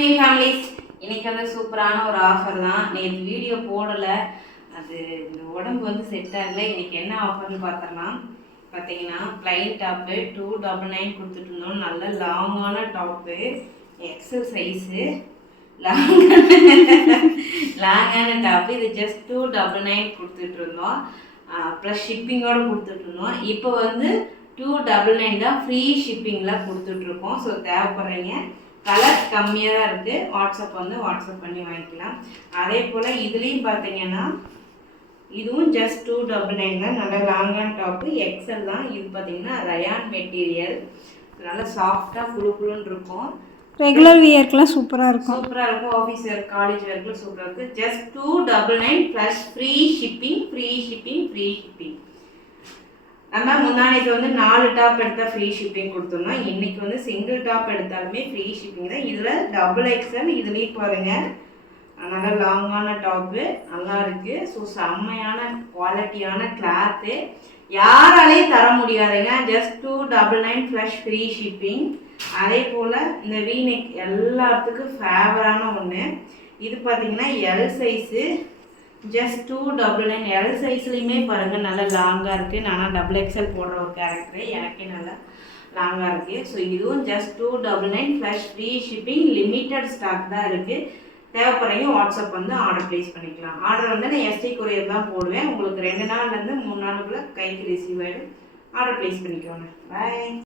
Lakshmi families. இன்னைக்கு வந்து சூப்பரான ஒரு ஆஃபர் தான். நேற்று வீடியோ போடலை, அது இந்த உடம்பு வந்து செட் ஆகலை. இன்னைக்கு என்ன ஆஃபர்னு பார்த்தலாம். பார்த்தீங்கன்னா ப்ளைன் டாப்பு 299 கொடுத்துட்டு இருந்தோம். நல்ல லாங்கான டாப்பு, எக்ஸல் சைஸு, லாங்கான டாப்பு. இது ஜஸ்ட் 299 கொடுத்துட்டு இருந்தோம். ப்ளஸ் ஷிப்பிங்கோடு கொடுத்துட்ருந்தோம். இப்போ வந்து 299 தான் ஃப்ரீ ஷிப்பிங்கில் கொடுத்துட்ருக்கோம். ஸோ தேவைப்படுறீங்க, கலர் கம்மியாக தான் இருக்குது. வாட்ஸ்அப் பண்ணி வாங்கிக்கலாம். அதே போல் இதுலேயும் பார்த்தீங்கன்னா இதுவும் ஜஸ்ட் 299 தான். நல்ல லாங்கான டாப்பு, எக்ஸல் தான். இது பார்த்தீங்கன்னா ரயான் மெட்டீரியல், நல்லா சாஃப்டாக குழுக்குழுன்னு இருக்கும். ரெகுலர் வியர்க்கெலாம் சூப்பராக இருக்கும். ஆஃபீஸ் வேர், காலேஜ் வேர்க்கெலாம் சூப்பராக இருக்குது. Just 299 plus free shipping. நம்ம முன்னாடிக்கு வந்து 4 டாப் எடுத்தால் ஃப்ரீ ஷிப்பிங் கொடுத்துருந்தோம். இன்றைக்கி வந்து சிங்கிள் டாப் எடுத்தாலுமே ஃப்ரீ ஷிப்பிங் தான். இதில் டபுள் எக்ஸல், இதுலேயும் பாருங்கள் நல்லா லாங்கான டாப்பு, நல்லா இருக்குது. ஸோ செம்மையான குவாலிட்டியான கிளாத்து, யாராலையும் தர முடியாதுங்க. Just 299 plus free shipping. அதே போல் இந்த வீநெக் எல்லாத்துக்கும் ஃபேவரான ஒன்று. இது பார்த்திங்கன்னா எல் சைஸு, ஜஸ்ட் 299. எல் சைஸ்லேயுமே பாருங்கள் நல்லா லாங்காக இருக்குது. நானும் டபுள் எக்ஸல் போடுற ஒரு கேரக்டரு, எனக்கே நல்லா லாங்காக இருக்குது. ஸோ இதுவும் just 299 plus free shipping. Limited stock தான் இருக்குது. தேவைப்படுறீங்க வாட்ஸ்அப் வந்து ஆர்டர் ப்ளேஸ் பண்ணிக்கலாம். ஆர்டர் வந்து நான் எஸ்டி கொரியர் தான் போடுவேன். உங்களுக்கு 2 நாள்லேருந்து 3 நாளுக்குள்ளே கைக்கு ரிசீவ் ஆகிடும். ஆர்டர் ப்ளேஸ் பண்ணிக்கோங்க. பாய்.